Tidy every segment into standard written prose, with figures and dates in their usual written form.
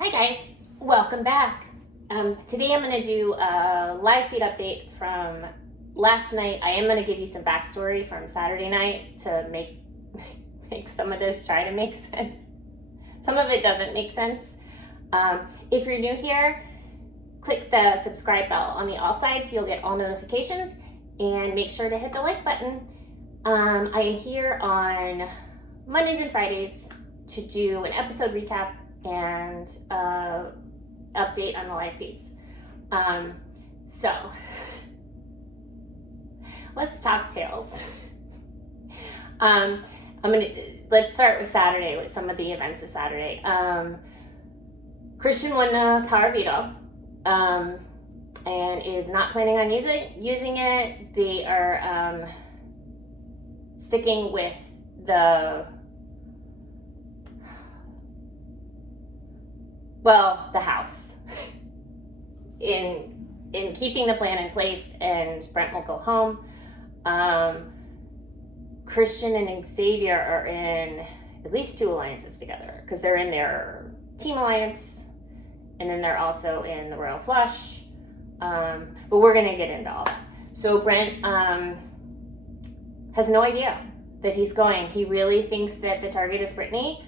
Hi guys, welcome back. Today I'm going to do a live feed update from last night. I am going to give you some backstory from Saturday night to make some of this try to make sense. Some of it doesn't make sense. If you're new here, click the subscribe bell on the all sides so you'll get all notifications, and make sure to hit the like button. I am here on Mondays and Fridays to do an episode recap and update on the live feeds. So let's talk tails. Let's start with Saturday, with some of the events of Saturday. Christian won the Power Veto and is not planning on using it. They are sticking with the House in keeping the plan in place, and Brent will go home. Christian and Xavier are in at least 2 alliances together, because they're in their team alliance, and then they're also in the Royal Flush. But we're gonna get into all that. So Brent has no idea that he's going. He really thinks that the target is Brittany.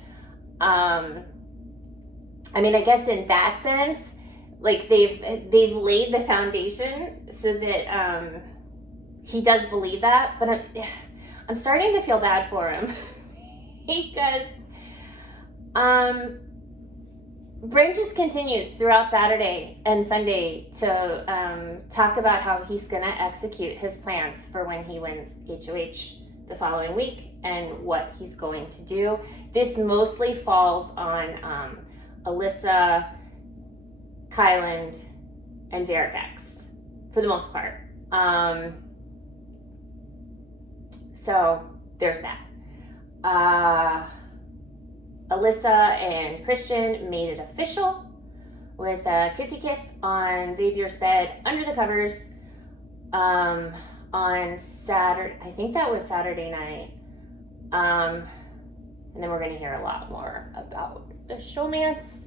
I guess in that sense, like they've laid the foundation so that he does believe that. But I'm starting to feel bad for him because Brent just continues throughout Saturday and Sunday to talk about how he's gonna execute his plans for when he wins HOH the following week and what he's going to do. This mostly falls on Alyssa, Kyland, and Derek X for the most part. So there's that. Alyssa and Christian made it official with a kissy kiss on Xavier's bed under the covers on Saturday. I think that was Saturday night. And then we're going to hear a lot more about the showmance.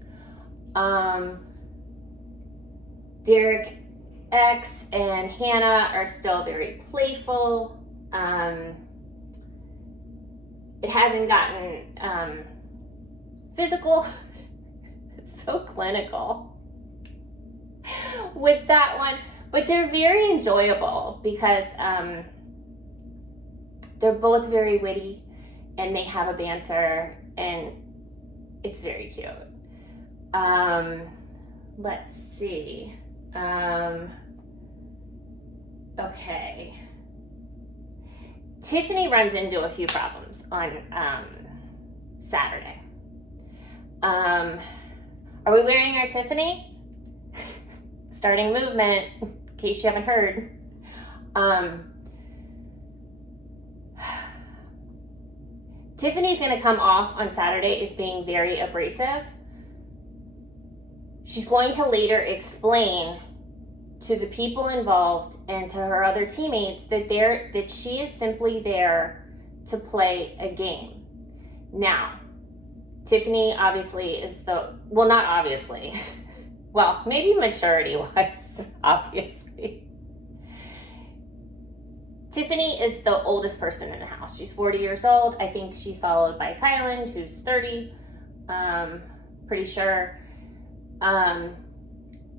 Derek X and Hannah are still very playful. It hasn't gotten physical. It's so clinical with that one, but they're very enjoyable because they're both very witty and they have a banter, and it's very cute. Let's see. Okay. Tiffany runs into a few problems on Saturday. Are we wearing our Tiffany? Starting movement, in case you haven't heard. Tiffany's going to come off on Saturday as being very abrasive. She's going to later explain to the people involved and to her other teammates that she is simply there to play a game. Now, Tiffany obviously is not obviously, well, maybe maturity-wise, obviously. Tiffany is the oldest person in the house. She's 40 years old. I think she's followed by Kyland, who's 30, pretty sure. And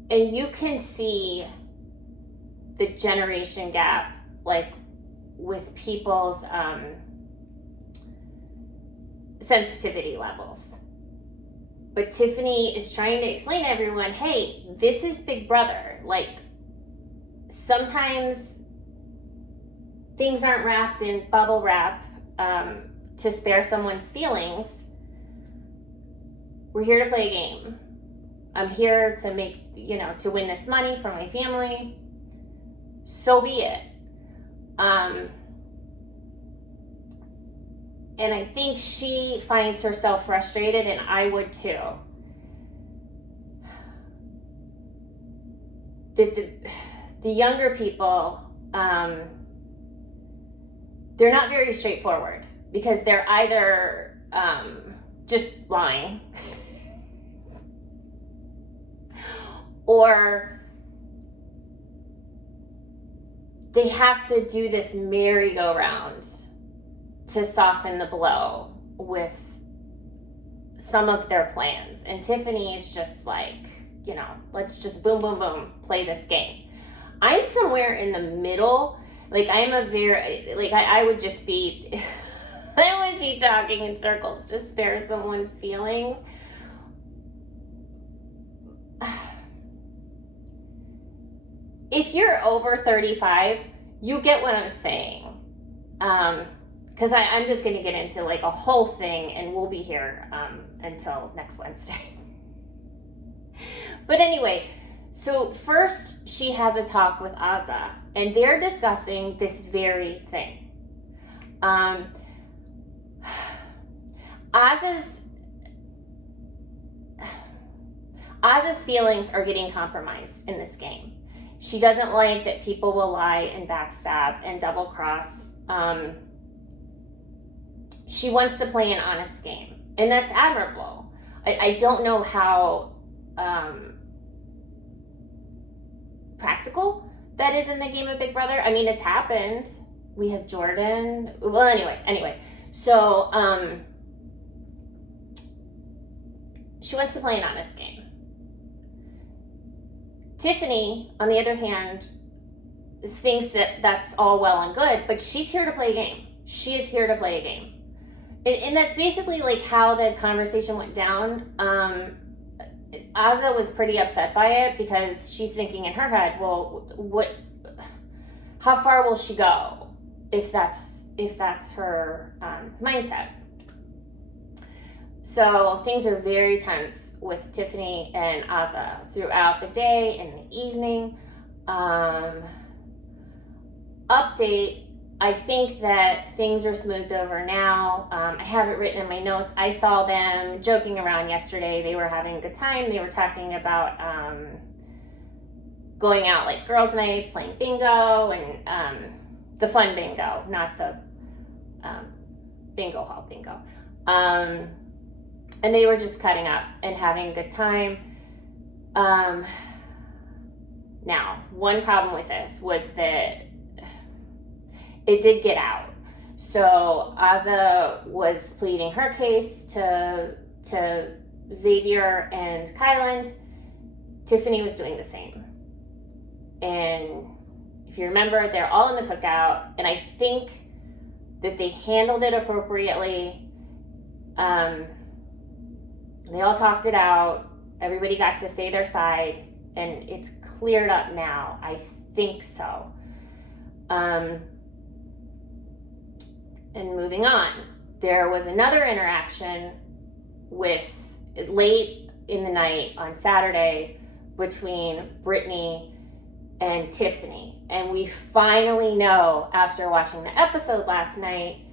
you can see the generation gap, like with people's sensitivity levels. But Tiffany is trying to explain to everyone, hey, this is Big Brother. Like, sometimes things aren't wrapped in bubble wrap to spare someone's feelings. We're here to play a game. I'm here to to win this money for my family. So be it. And I think she finds herself frustrated, and I would too. The younger people, they're not very straightforward, because they're either just lying or they have to do this merry-go-round to soften the blow with some of their plans. And Tiffany is just like, let's just boom, boom, boom, play this game. I'm somewhere in the middle. Like, I'm a very, like, I would just be, I would be talking in circles to spare someone's feelings. If you're over 35, you get what I'm saying. Because I'm just going to get into like a whole thing, and we'll be here until next Wednesday. But anyway, so first she has a talk with Azah, and they're discussing this very thing. Azah's feelings are getting compromised in this game. She doesn't like that people will lie and backstab and double cross. She wants to play an honest game, and that's admirable. I don't know how practical that is in the game of Big Brother. I mean, it's happened. We have Jordan. Well, anyway. So she wants to play an honest game. Tiffany, on the other hand, thinks that that's all well and good, but she's here to play a game. She is here to play a game. And that's basically like how the conversation went down. Azah was pretty upset by it because she's thinking in her head, well, how far will she go if that's her mindset? So things are very tense with Tiffany and Azah throughout the day and the evening. Update, I think that things are smoothed over now. I have it written in my notes. I saw them joking around yesterday. They were having a good time. They were talking about going out like girls' nights, playing bingo, and the fun bingo, not the bingo hall bingo. And they were just cutting up and having a good time. Now, one problem with this was that it did get out. So Azah was pleading her case to Xavier and Kyland. Tiffany was doing the same. And if you remember, they're all in the cookout, and I think that they handled it appropriately. They all talked it out. Everybody got to say their side, and it's cleared up now. I think so. And moving on, there was another interaction with late in the night on Saturday between Brittany and Tiffany. And we finally know, after watching the episode last night,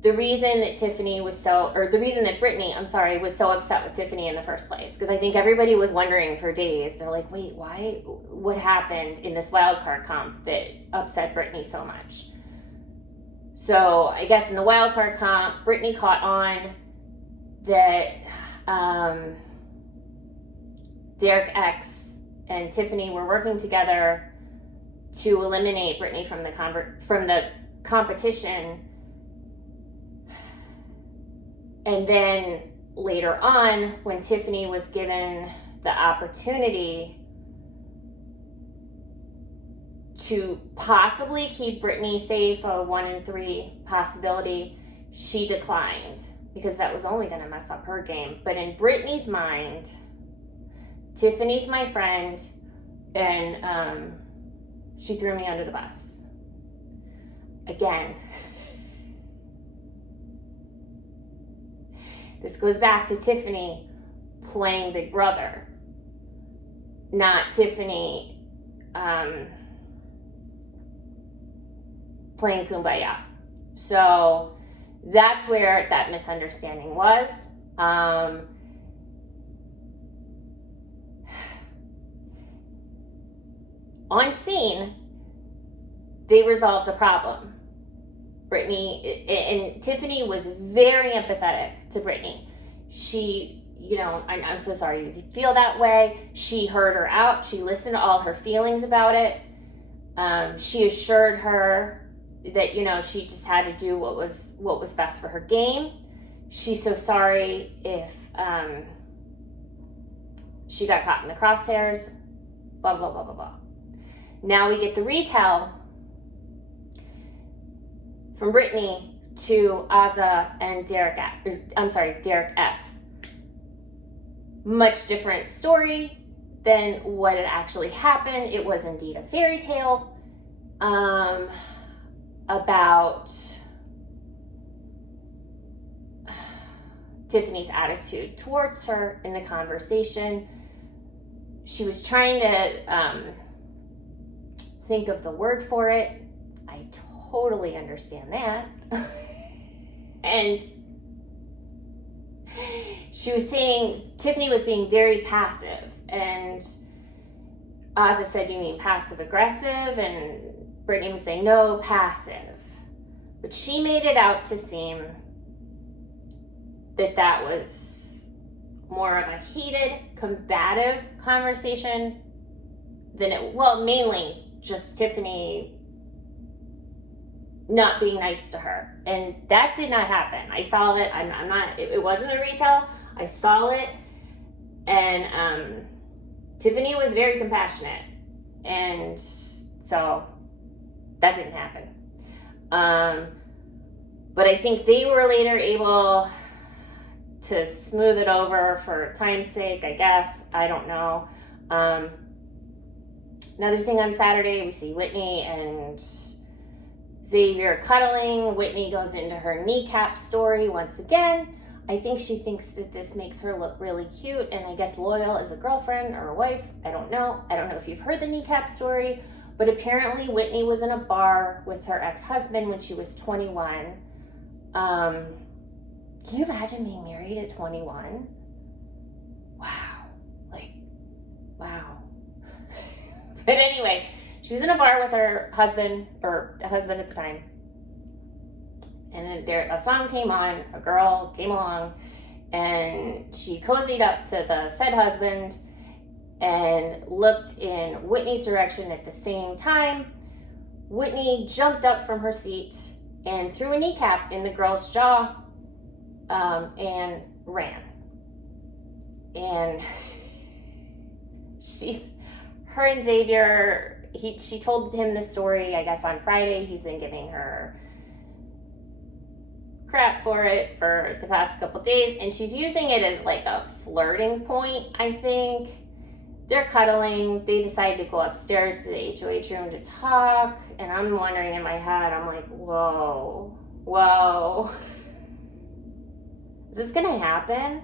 the reason that Brittany was so upset with Tiffany in the first place. Because I think everybody was wondering for days. They're like, wait, why? What happened in this wildcard comp that upset Brittany so much? So I guess in the wildcard comp, Brittany caught on that Derek X and Tiffany were working together to eliminate Brittany from the competition. And then later on, when Tiffany was given the opportunity to possibly keep Brittany safe, a 1-in-3 possibility, she declined because that was only going to mess up her game. But in Brittany's mind, Tiffany's my friend, and she threw me under the bus. Again, this goes back to Tiffany playing Big Brother, not Tiffany playing Kumbaya. So that's where that misunderstanding was. On scene, they resolved the problem. Brittany and Tiffany was very empathetic to Brittany. She I'm so sorry you feel that way. She heard her out. She listened to all her feelings about it. She assured her that, she just had to do what was best for her game. She's so sorry if she got caught in the crosshairs, blah, blah, blah, blah, blah. Now we get the retell from Brittany to Azah and Derek F. Much different story than what had actually happened. It was indeed a fairy tale about Tiffany's attitude towards her in the conversation. She was trying to think of the word for it. I totally understand that. And she was saying Tiffany was being very passive, and Azah said, "You mean passive aggressive?" And Brittany was saying, "No, passive." But she made it out to seem that was more of a heated, combative conversation than mainly just Tiffany not being nice to her. And that did not happen. I saw it. It wasn't a retell. I saw it. And Tiffany was very compassionate. And so that didn't happen. But I think they were later able to smooth it over for time's sake, I guess. I don't know. Another thing on Saturday, we see Whitney and Xavier cuddling. Whitney goes into her kneecap story once again. I think she thinks that this makes her look really cute and I guess loyal as a girlfriend or a wife. I don't know. I don't know if you've heard the kneecap story, but apparently Whitney was in a bar with her ex-husband when she was 21. Can you imagine being married at 21? Wow. Wow. But anyway, she was in a bar with her husband, or a husband at the time. And a song came on, a girl came along, and she cozied up to the said husband and looked in Whitney's direction at the same time. Whitney jumped up from her seat and threw a kneecap in the girl's jaw and ran. And her and Xavier, she told him this story, I guess, on Friday. He's been giving her crap for it for the past couple days, and she's using it as like a flirting point, I think. They're cuddling. They decide to go upstairs to the HOH room to talk, and I'm wondering in my head, I'm like, whoa. Is this gonna happen?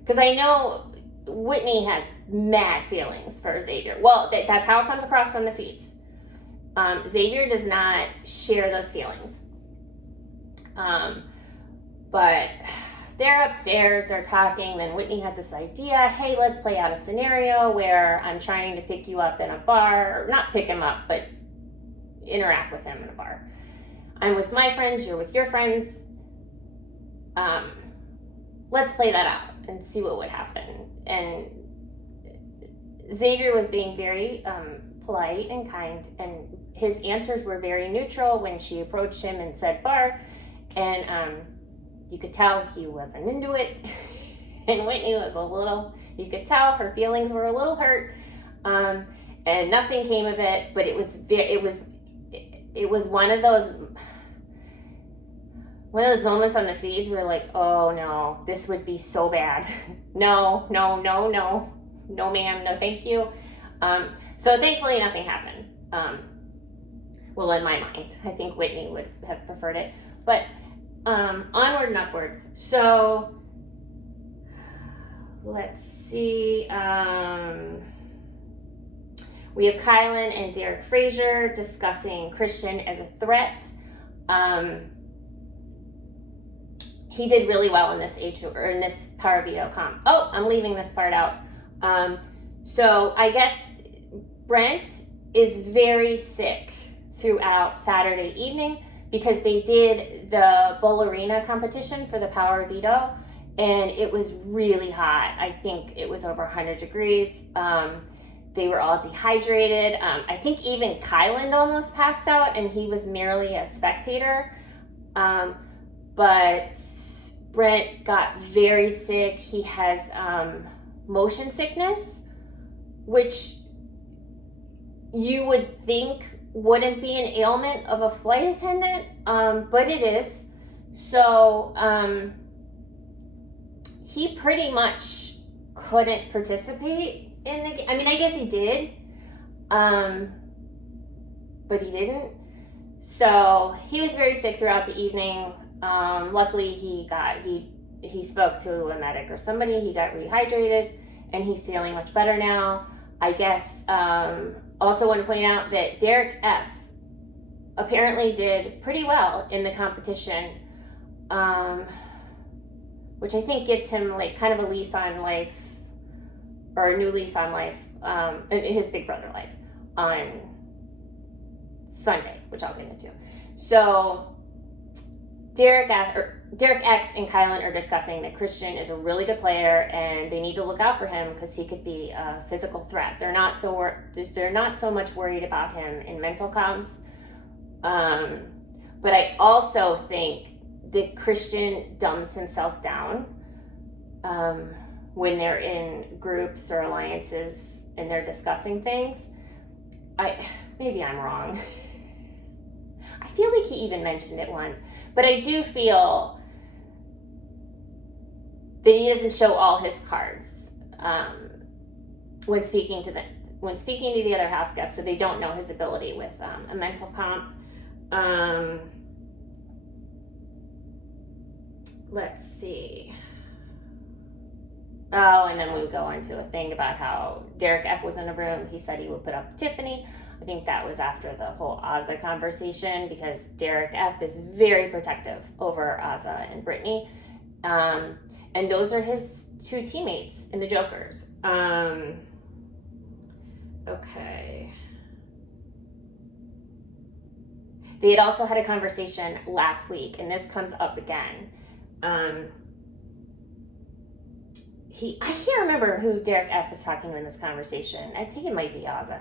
Because I know Whitney has mad feelings for Xavier. Well, that's how it comes across on the feeds. Xavier does not share those feelings. But they're upstairs, they're talking, then Whitney has this idea, hey, let's play out a scenario where I'm trying to pick you up in a bar, or not pick him up, but interact with him in a bar. I'm with my friends, you're with your friends. Let's play that out and see what would happen. And Xavier was being very polite and kind, and his answers were very neutral when she approached him and said bar, and you could tell he wasn't into it. And Whitney was you could tell her feelings were a little hurt, and nothing came of it, but it was one of those moments on the feeds where like, oh no, this would be so bad. No, ma'am, no thank you. So thankfully nothing happened. Well, in my mind, I think Whitney would have preferred it, but onward and upward. So let's see. We have Kylan and Derek Frazier discussing Christian as a threat. He did really well in this in this Power Veto comp. Oh, I'm leaving this part out. So I guess Brent is very sick throughout Saturday evening because they did the Bowl Arena competition for the Power Veto, and it was really hot. I think it was over 100 degrees. They were all dehydrated. I think even Kyland almost passed out, and he was merely a spectator. But Brent got very sick. He has motion sickness, which you would think wouldn't be an ailment of a flight attendant, but it is. So he pretty much couldn't participate in the game. I mean, I guess he did, but he didn't. So he was very sick throughout the evening. Luckily, he spoke to a medic or somebody. He got rehydrated, and he's feeling much better now. I guess. Also want to point out that Derek F. apparently did pretty well in the competition, which I think gives him like kind of a lease on life, or a new lease on life, his big brother life on Sunday, which I'll get into. So Derek X and Kylan are discussing that Christian is a really good player and they need to look out for him because he could be a physical threat. They're not so much worried about him in mental comps. But I also think that Christian dumbs himself down when they're in groups or alliances and they're discussing things. Maybe I'm wrong. I feel like he even mentioned it once. But I do feel that he doesn't show all his cards when speaking to the other house guests, so they don't know his ability with a mental comp. Let's see. Oh, and then we would go into a thing about how Derek F was in a room. He said he would put up Tiffany. I think that was after the whole Azah conversation, because Derek F is very protective over Azah and Brittany. And those are his two teammates in the Jokers. Okay. They had also had a conversation last week, and this comes up again. I can't remember who Derek F was talking to in this conversation. I think it might be Azah.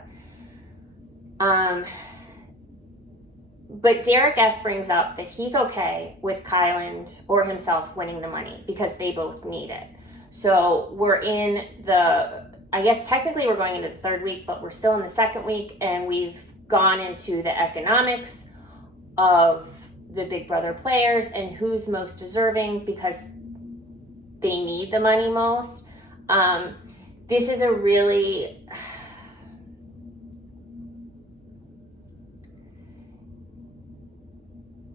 But Derek F brings up that he's okay with Kyland or himself winning the money because they both need it. So we're in I guess technically we're going into the third week, but we're still in the second week, and we've gone into the economics of the Big Brother players and who's most deserving because they need the money most. This is a really...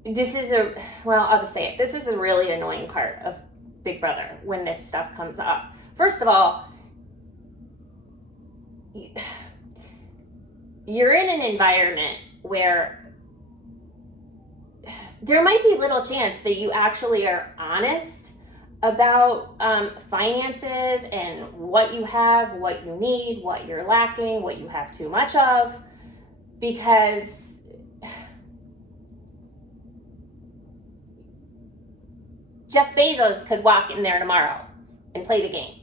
I'll just say it. This is a really annoying part of Big Brother when this stuff comes up. First of all, you're in an environment where there might be little chance that you actually are honest about finances and what you have, what you need, what you're lacking, what you have too much of, because Jeff Bezos could walk in there tomorrow and play the game.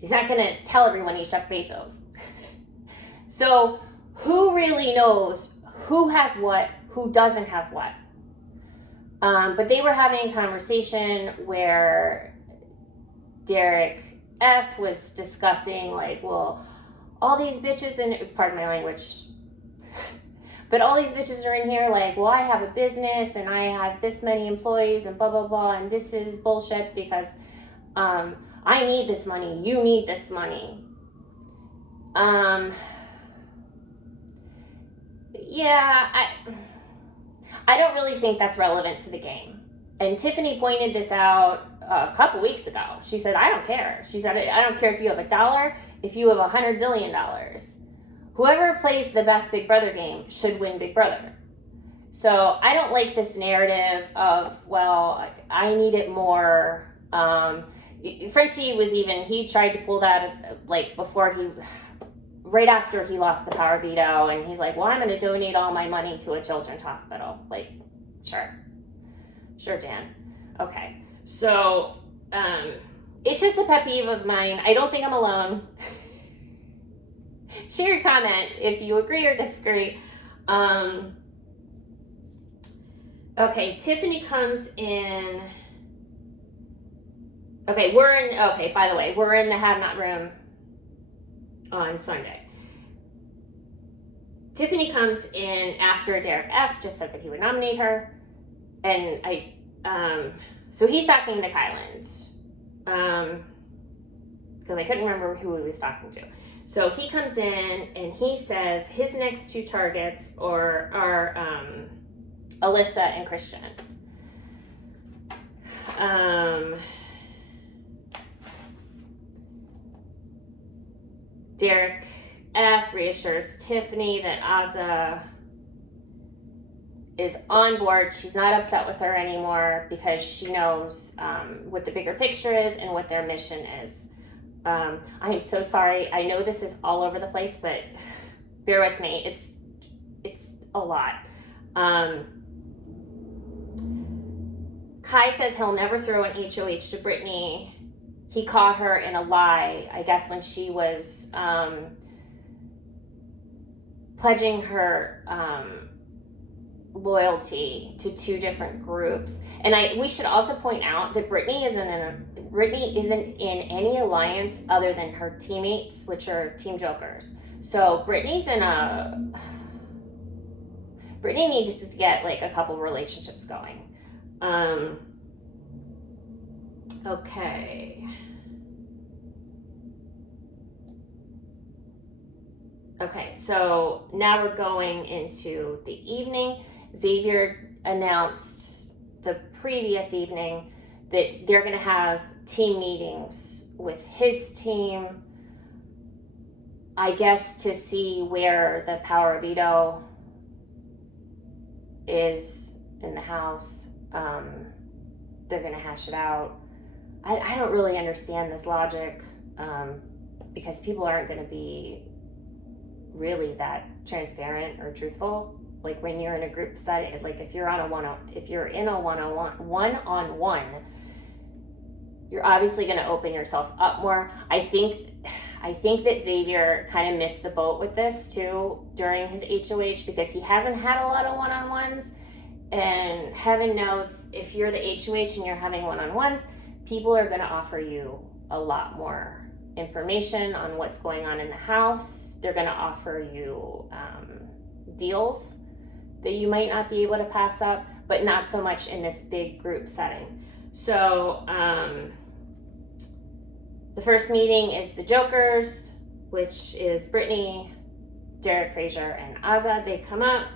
He's not going to tell everyone he's Jeff Bezos. So who really knows who has what, who doesn't have what? But they were having a conversation where Derek F was discussing, like, well, all these bitches, and pardon my language, but all these bitches are in here like, well, I have a business and I have this many employees and blah, blah, blah. And this is bullshit because I need this money. You need this money. Yeah, I don't really think that's relevant to the game. And Tiffany pointed this out a couple weeks ago. She said, I don't care. She said, I don't care if you have $1, if you have $100 zillion. Whoever plays the best Big Brother game should win Big Brother. So I don't like this narrative of, well, I need it more. Frenchie he tried to pull that like right after he lost the power veto, and he's like, well, I'm going to donate all my money to a children's hospital. Like, sure, Dan. Okay. So, it's just a pet peeve of mine. I don't think I'm alone. Share your comment if you agree or disagree. Okay, Tiffany comes in. Okay, by the way, we're in the Have Not room on Sunday. Tiffany comes in after Derek F. just said that he would nominate her. And so he's talking to Kyland. Because I couldn't remember who he was talking to. So he comes in and he says his next two targets are Alyssa and Christian. Derek F. reassures Tiffany that Azah is on board. She's not upset with her anymore because she knows what the bigger picture is and what their mission is. I am so sorry. I know this is all over the place, but bear with me. It's a lot. Kai says he'll never throw an HOH to Brittany. He caught her in a lie, I guess, when she was pledging her loyalty to two different groups. And we should also point out that Brittany isn't in any alliance other than her teammates, which are Team Jokers. So Brittany needs to get like a couple relationships going. Okay. Okay, so now we're going into the evening. Xavier announced the previous evening that they're going to have team meetings with his team, I guess, to see where the power of veto is in the house. They're going to hash it out. I don't really understand this logic because people aren't going to be really that transparent or truthful. Like when you're in a group setting, like if you're in a one-on-one, you're obviously going to open yourself up more. I think that Xavier kind of missed the boat with this too during his HOH because he hasn't had a lot of one-on-ones, and heaven knows if you're the HOH and you're having one-on-ones, people are going to offer you a lot more information on what's going on in the house. They're going to offer you deals that you might not be able to pass up, but not so much in this big group setting. So the first meeting is the Jokers, which is Brittany, Derek Frazier, and Azah. They come up.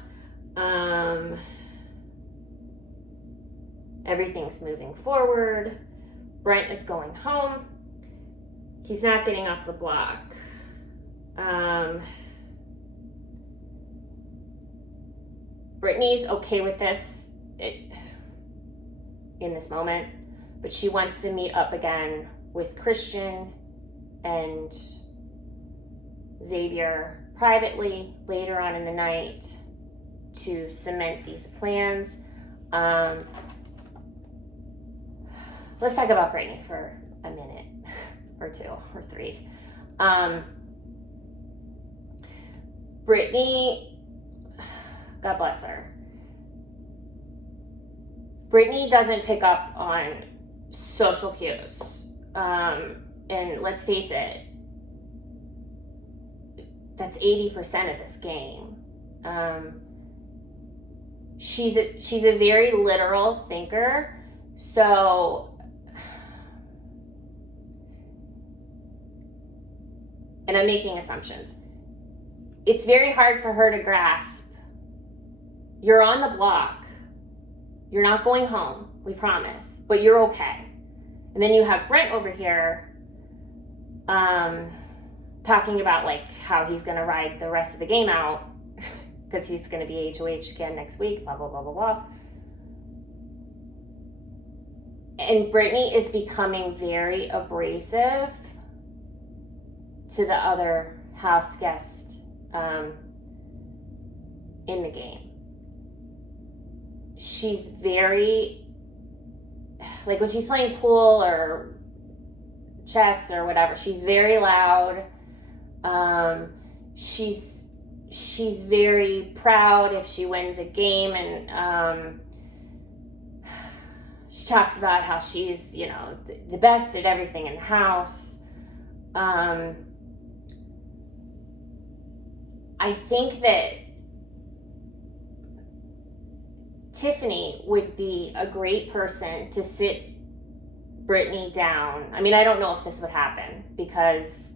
Everything's moving forward. Brent is going home. He's not getting off the block. Brittany's okay with this in this moment, but she wants to meet up again with Christian and Xavier privately later on in the night to cement these plans. Let's talk about Brittany for a minute or two or three. Brittany, God bless her. Brittany doesn't pick up on social cues. And let's face it, that's 80% of this game. She's a very literal thinker, so and I'm making assumptions. It's very hard for her to grasp. You're on the block. You're not going home, we promise, but you're okay. And then you have Brent over here talking about like how he's going to ride the rest of the game out because he's going to be HOH again next week, blah, blah, blah, blah, blah. And Brittany is becoming very abrasive to the other house guest in the game. She's very, like when she's playing pool or chess or whatever. She's very loud. She's very proud if she wins a game, and she talks about how she's, the best at everything in the house. I think that Tiffany would be a great person to sit Brittany down. I mean, I don't know if this would happen, because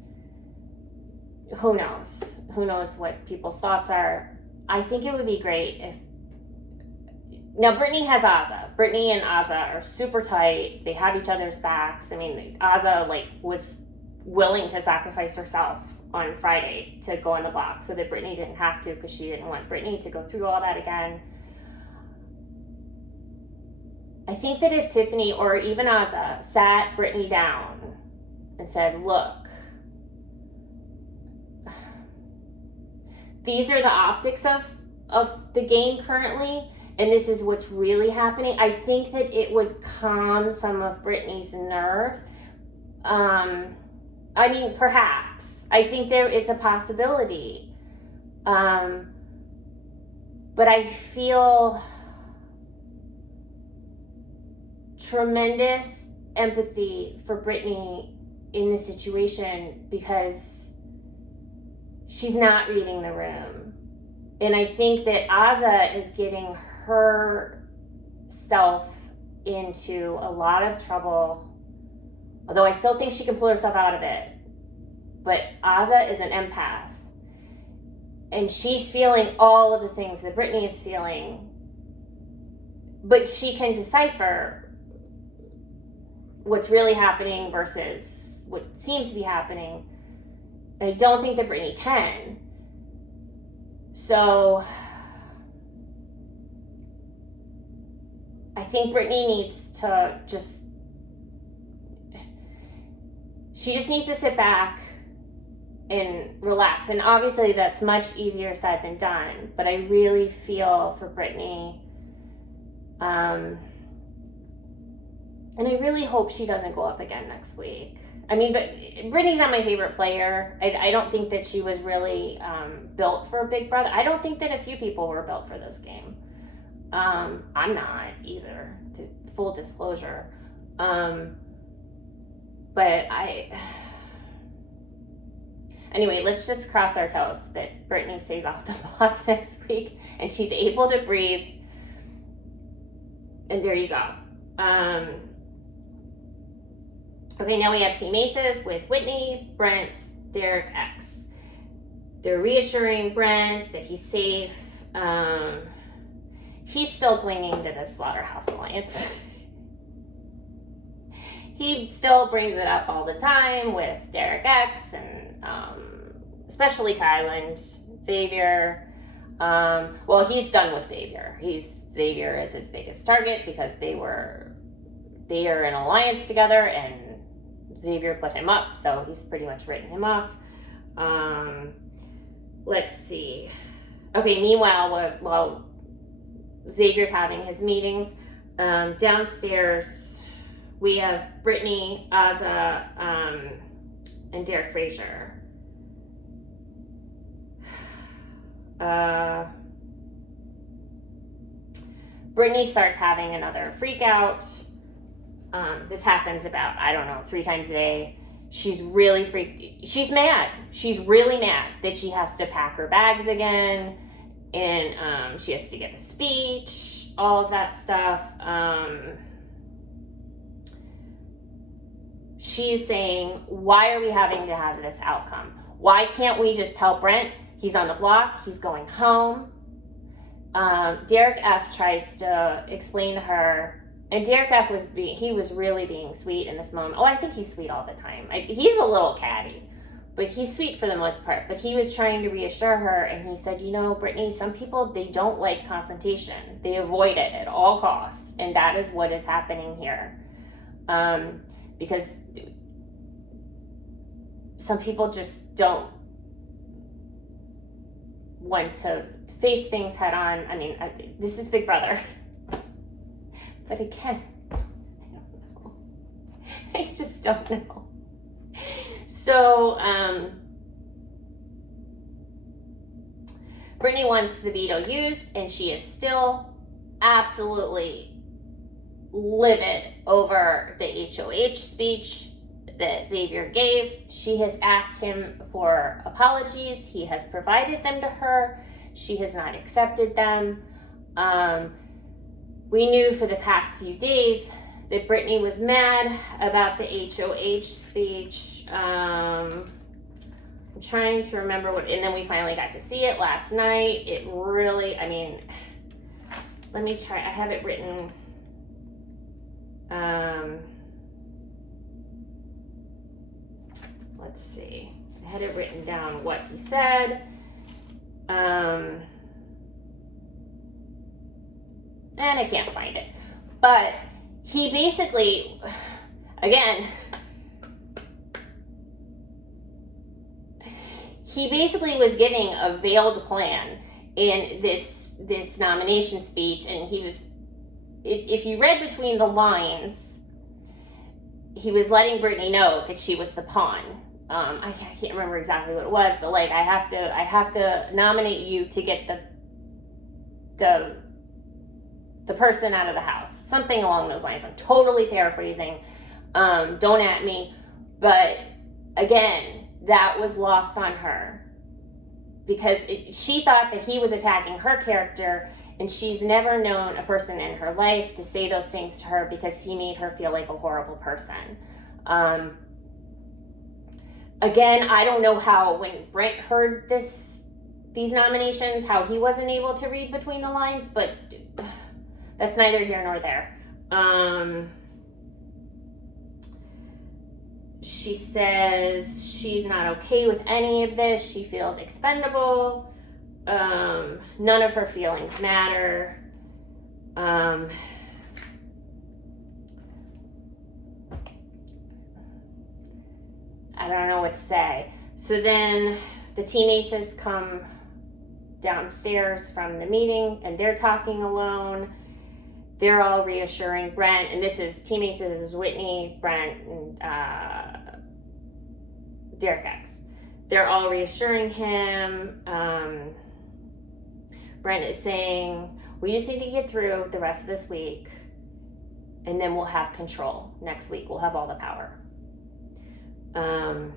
who knows? Who knows what people's thoughts are? I think it would be great if... Now, Brittany has Azah. Brittany and Azah are super tight. They have each other's backs. I mean, Azah, was willing to sacrifice herself on Friday to go on the block so that Brittany didn't have to, because she didn't want Brittany to go through all that again. I think that if Tiffany or even Azah sat Brittany down and said, look, these are the optics of the game currently, and this is what's really happening, I think that it would calm some of Brittany's nerves. I mean, perhaps. I think it's a possibility. But I feel tremendous empathy for Brittany in this situation, because she's not reading the room. And I think that Azah is getting herself into a lot of trouble, although I still think she can pull herself out of it. But Azah is an empath, and she's feeling all of the things that Brittany is feeling, but she can decipher what's really happening versus what seems to be happening. And I don't think that Brittany can. So I think Brittany needs to she just needs to sit back and relax. And obviously that's much easier said than done, but I really feel for Brittany. And I really hope she doesn't go up again next week. I mean, but Brittany's not my favorite player. I don't think that she was really built for Big Brother. I don't think that a few people were built for this game. I'm not either, to full disclosure. But anyway, let's just cross our toes that Brittany stays off the block next week and she's able to breathe. And there you go. Okay, now we have Team Aces with Whitney, Brent, Derek, X. They're reassuring Brent that he's safe. He's still clinging to the Slaughterhouse Alliance. He still brings it up all the time with Derek X and especially Kyland, Xavier. Well, he's done with Xavier. Xavier is his biggest target because they are in alliance together, and Xavier put him up, so he's pretty much written him off. Let's see. Okay, meanwhile, while Xavier's having his meetings, downstairs we have Brittany, Azah, and Derek Frazier. Brittany starts having another freak out. This happens about, 3 times a day. She's really freaked. She's mad. She's really mad that she has to pack her bags again, and she has to give a speech, all of that stuff. She's saying, why are we having to have this outcome? Why can't we just tell Brent he's on the block, he's going home? Derek F tries to explain to her, and Derek F was really being sweet in this moment. Oh, I think he's sweet all the time. He's a little catty, but he's sweet for the most part. But he was trying to reassure her, and he said, Brittany, some people, they don't like confrontation. They avoid it at all costs, and that is what is happening here. Because some people just don't want to face things head on. I mean, this is Big Brother. But again, I don't know. I just don't know. So, Brittany wants the veto used, and she is still absolutely livid over the HOH speech that Xavier gave. She has asked him for apologies. He has provided them to her. She has not accepted them. We knew for the past few days that Brittany was mad about the HOH speech. I'm trying to remember what, and then we finally got to see it last night. It really, I mean, let me try, I have it written. Let's see, I had it written down what he said. And I can't find it. But he basically, again, he basically was giving a veiled plan in this nomination speech, and he was, if you read between the lines, he was letting Brittany know that she was the pawn. I can't remember exactly what it was, but like, I have to nominate you to get the person out of the house, something along those lines. I'm totally paraphrasing. Don't at me, but again, that was lost on her because she thought that he was attacking her character, and she's never known a person in her life to say those things to her because he made her feel like a horrible person. Again, I don't know how, when Brent heard these nominations, how he wasn't able to read between the lines, but that's neither here nor there. She says she's not okay with any of this. She feels expendable. None of her feelings matter. I don't know what to say. So then the Team Aces come downstairs from the meeting, and they're talking alone. They're all reassuring Brent, and this is Team Aces, this is Whitney, Brent, and Derek X. They're all reassuring him. Brent is saying, we just need to get through the rest of this week, and then we'll have control. Next week, we'll have all the power. And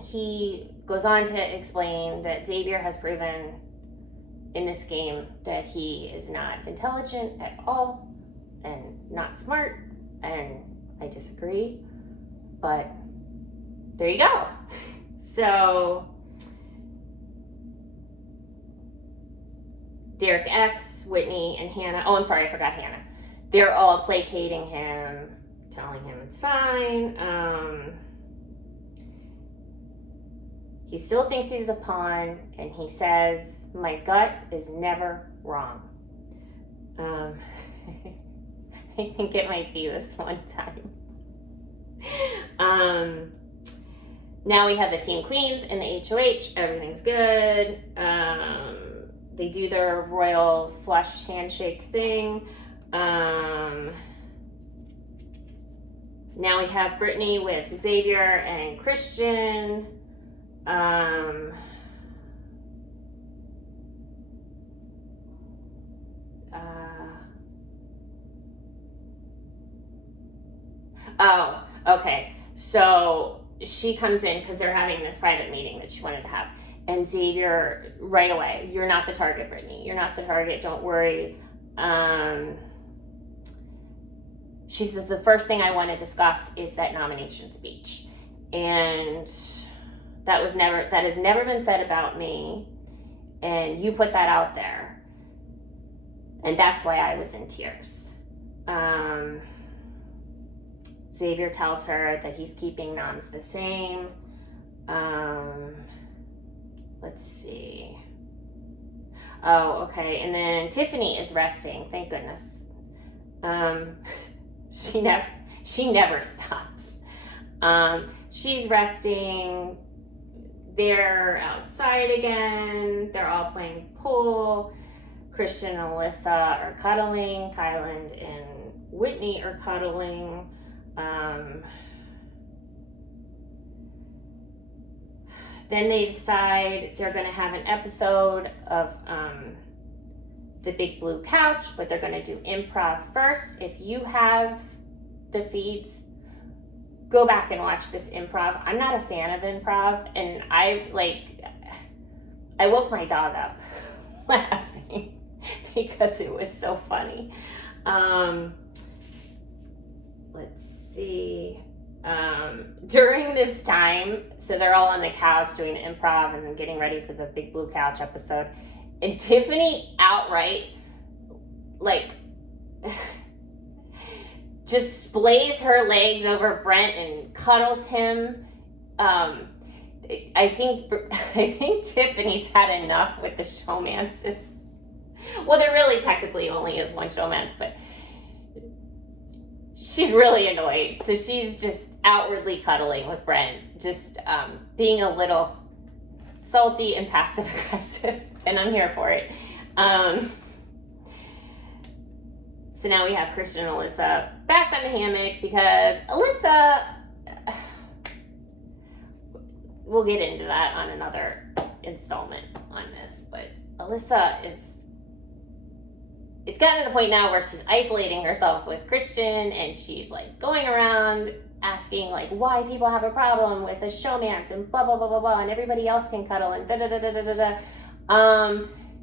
he goes on to explain that Xavier has proven in this game that he is not intelligent at all and not smart, and I disagree, but there you go. So Derek X, Whitney, and Hannah, oh, I'm sorry, I forgot Hannah. They're all placating him, telling him it's fine. He still thinks he's a pawn, and he says, my gut is never wrong. I think it might be this one time. Now we have the Team Queens and the HOH. Everything's good. They do their royal flush handshake thing. Now we have Brittany with Xavier and Christian. Oh, okay. So she comes in because they're having this private meeting that she wanted to have. And Xavier, right away, you're not the target, Brittany. You're not the target. Don't worry. She says, the first thing I want to discuss is that nomination speech. And that has never been said about me. And you put that out there. And that's why I was in tears. Xavier tells her that he's keeping noms the same. Let's see. Oh, okay. And then Tiffany is resting. Thank goodness. She never stops. She's resting. They're outside again. They're all playing pool. Christian and Alyssa are cuddling. Kyland and Whitney are cuddling. Then they decide they're going to have an episode of The Big Blue Couch, but they're going to do improv first. If you have the feeds, go back and watch this improv. I'm not a fan of improv, and I woke my dog up laughing because it was so funny. Let's see. During this time, so they're all on the couch doing the improv and getting ready for the Big Blue Couch episode, and Tiffany outright just splays her legs over Brent and cuddles him. I think Tiffany's had enough with the showmances. Well, there really technically only is one showmance, but she's really annoyed. So she's just outwardly cuddling with Brent, just being a little salty and passive aggressive, and I'm here for it. So now we have Christian and Alyssa back on the hammock because Alyssa, we'll get into that on another installment on this, but Alyssa it's gotten to the point now where she's isolating herself with Christian, and she's like going around asking like why people have a problem with a showmance and blah blah blah blah blah, and everybody else can cuddle and da da da da da da da.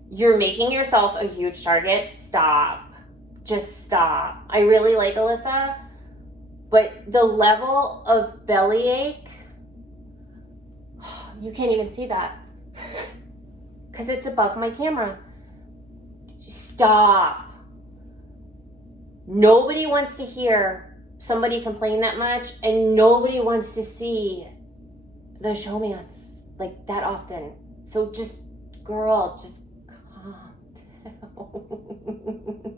You're making yourself a huge target. Stop. Just stop. I really like Alyssa, but the level of bellyache, you can't even see that because it's above my camera. Stop. Nobody wants to hear somebody complain that much, and nobody wants to see the showmance like that often. So just, girl, just calm down.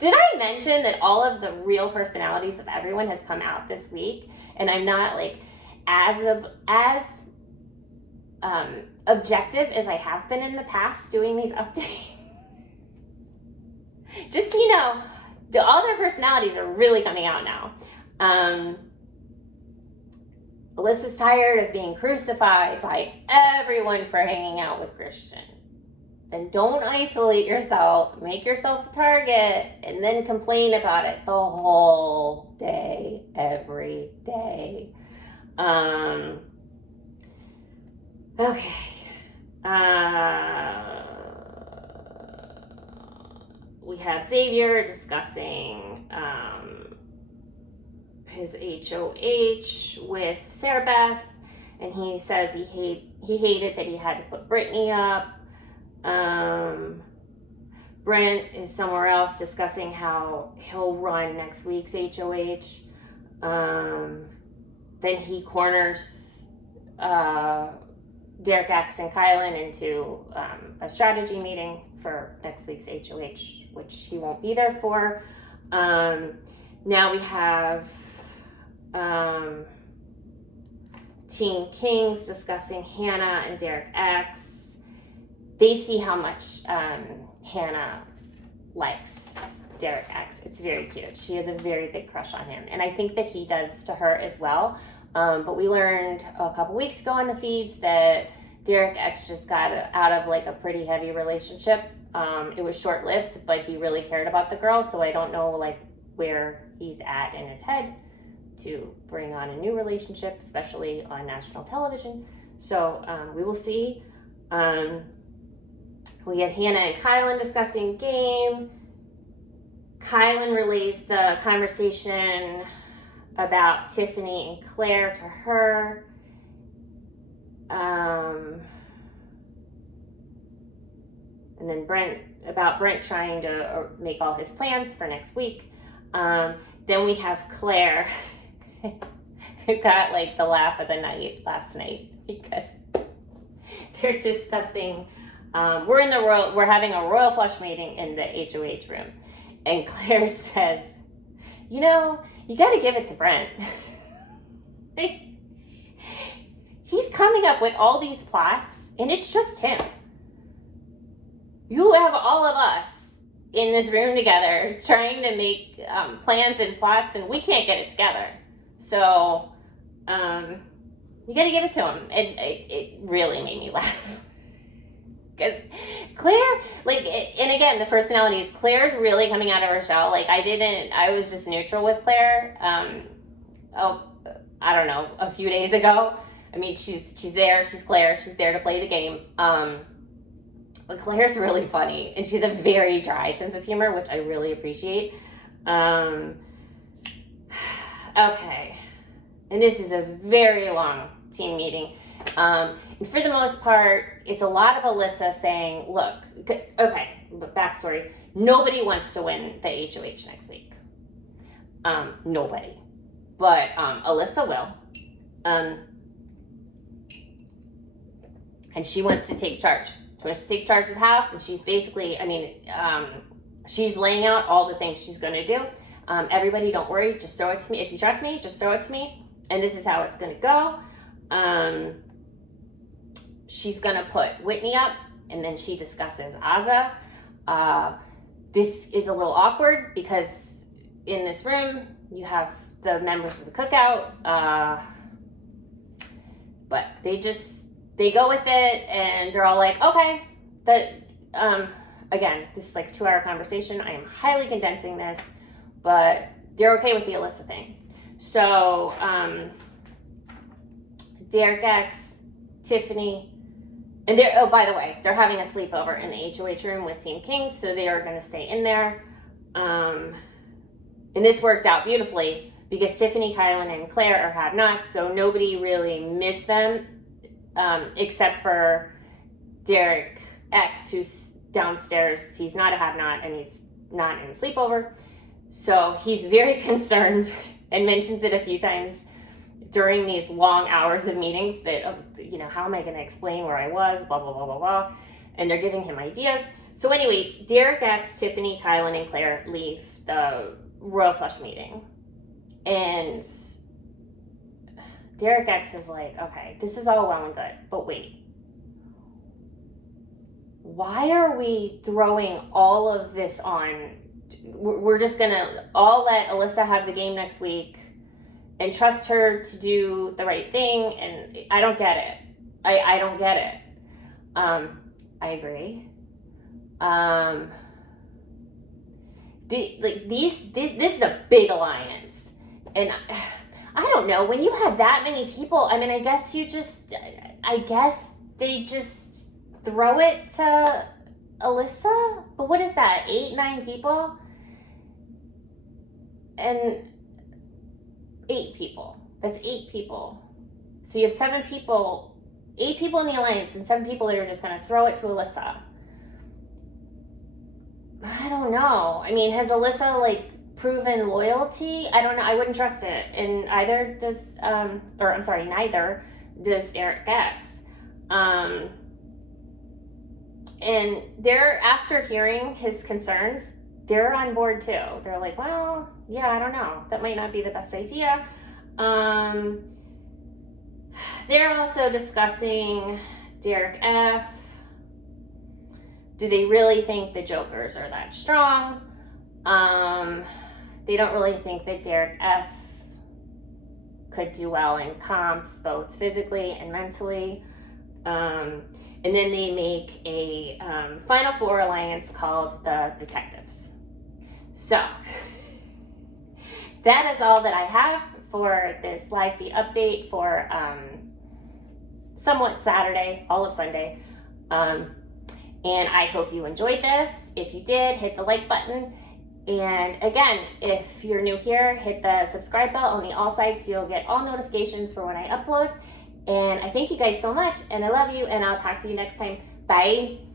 Did I mention that all of the real personalities of everyone has come out this week, and I'm not like as objective as I have been in the past doing these updates? Just so you know, all their personalities are really coming out now. Alyssa's tired of being crucified by everyone for hanging out with Christian. Then don't isolate yourself, make yourself a target, and then complain about it the whole day, every day. Okay. We have Xavier discussing his HOH with Sarah Beth, and he says he hated that he had to put Brittany up. Brent is somewhere else discussing how he'll run next week's HOH. Then he corners Derek X and Kylan into a strategy meeting for next week's HOH, which he won't be there for. Now we have Teen Kings discussing Hannah and Derek X. They see how much Hannah likes Derek X. It's very cute. She has a very big crush on him, and I think that he does to her as well. But we learned a couple weeks ago on the feeds that Derek X just got out of like a pretty heavy relationship. It was short-lived, but he really cared about the girl, so I don't know like where he's at in his head to bring on a new relationship, especially on national television. So we will see. We have Hannah and Kylan discussing game. Kylan relays the conversation about Tiffany and Claire to her. And then Brent trying to make all his plans for next week. Then we have Claire, who got like the laugh of the night last night because they're discussing. We're having a royal flush meeting in the HOH room, and Claire says, "You know, you got to give it to Brent. He's coming up with all these plots, and it's just him. You have all of us, in this room together trying to make plans and plots, and we can't get it together. So you got to give it to him. It really made me laugh. Because Claire, and again, the personalities, Claire's really coming out of her shell. I was just neutral with Claire. I don't know, a few days ago. I mean, she's there, she's Claire, she's there to play the game. But Claire's really funny, and she's a very dry sense of humor, which I really appreciate. Okay, and this is a very long team meeting. And for the most part, it's a lot of Alyssa saying, look, okay, but backstory, nobody wants to win the HOH next week. Nobody. But Alyssa will. And she wants to take charge. She wants to take charge of the house, and she's basically, she's laying out all the things she's going to do. Everybody, don't worry, just throw it to me. If you trust me, just throw it to me. And this is how it's going to go. She's going to put Whitney up, and then she discusses Azah. This is a little awkward because in this room, you have the members of the cookout, but they go with it, and they're all like, okay, again, this is like a 2-hour conversation. I am highly condensing this, but they're okay with the Alyssa thing. So, Derek X, Tiffany, and by the way, they're having a sleepover in the HOH room with Team Kings, so they are going to stay in there. And this worked out beautifully because Tiffany, Kylan, and Claire are have-nots, so nobody really missed them, except for Derek X, who's downstairs. He's not a have-not, and he's not in the sleepover. So he's very concerned and mentions it a few times during these long hours of meetings that, how am I going to explain where I was, blah, blah, blah, blah, blah. And they're giving him ideas. So anyway, Derek X, Tiffany, Kylan, and Claire leave the Royal Flush meeting. And Derek X is like, okay, this is all well and good, but wait. Why are we throwing all of this on? We're just going to all let Alyssa have the game next week and trust her to do the right thing. And I don't get it. I don't get it. I agree. This is a big alliance. And I don't know, when you have that many people, I guess they just throw it to Alyssa? But what is that, 8, 9 people? And 8 people. That's 8 people. So you have 7 people, 8 people in the alliance, and 7 people that are just going to throw it to Alyssa. I don't know. Has Alyssa, proven loyalty? I don't know. I wouldn't trust it. And neither does Derek X. And they're, after hearing his concerns, they're on board too. They're like, well, yeah, I don't know. That might not be the best idea. They're also discussing Derek F. Do they really think the Jokers are that strong? They don't really think that Derek F could do well in comps, both physically and mentally. And then they make a Final Four alliance called the Detectives. So, that is all that I have for this live feed update for somewhat Saturday, all of Sunday. And I hope you enjoyed this. If you did, hit the like button. And again, if you're new here, hit the subscribe bell on the all sides so you'll get all notifications for when I upload. And I thank you guys so much, and I love you, and I'll talk to you next time. Bye.